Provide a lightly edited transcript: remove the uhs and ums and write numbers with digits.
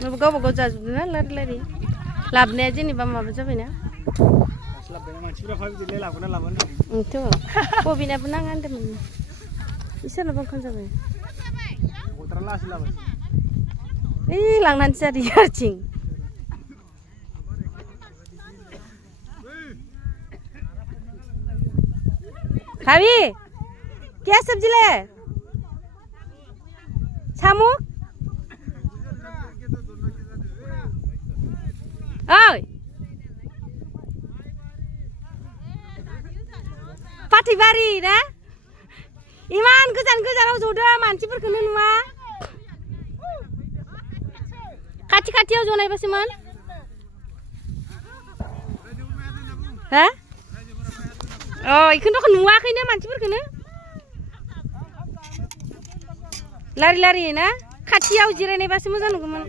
गावबा गाव जाजोबदों ना लारि लारि लाबोनाया जेनेबा माबा जाबायना बेथ' बबिनाबो नाङा होनदोंमोन इसोरनाबो ओंखाम जाबाय ओइ लांनानैसो जादों आथिं भाभी क्या सब्जी ले सामु ओइ पाटिबारि ना इमान गोजान गोजानाव जदों मानसिफोरखौनो नुवा खाथि खाथियाव जनायबासोमोन हा अ इखौनोथ' नुवाखैनो मानसिफोरखौनो लारि लारि ना खाथियाव जिरायनायबासो मोजां नुगौमोन